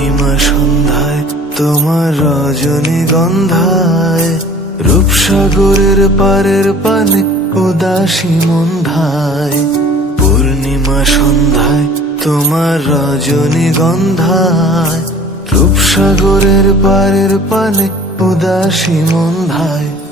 পূর্ণিমা সন্ধ্যায় তোমার রজনীগন্ধায় রূপসাগরের পারের পানে উদাসী ধায় পূর্ণিমা সন্ধ্যায় তোমার রজনীগন্ধায় রূপসাগরের পারের পানে উদাসী ধায়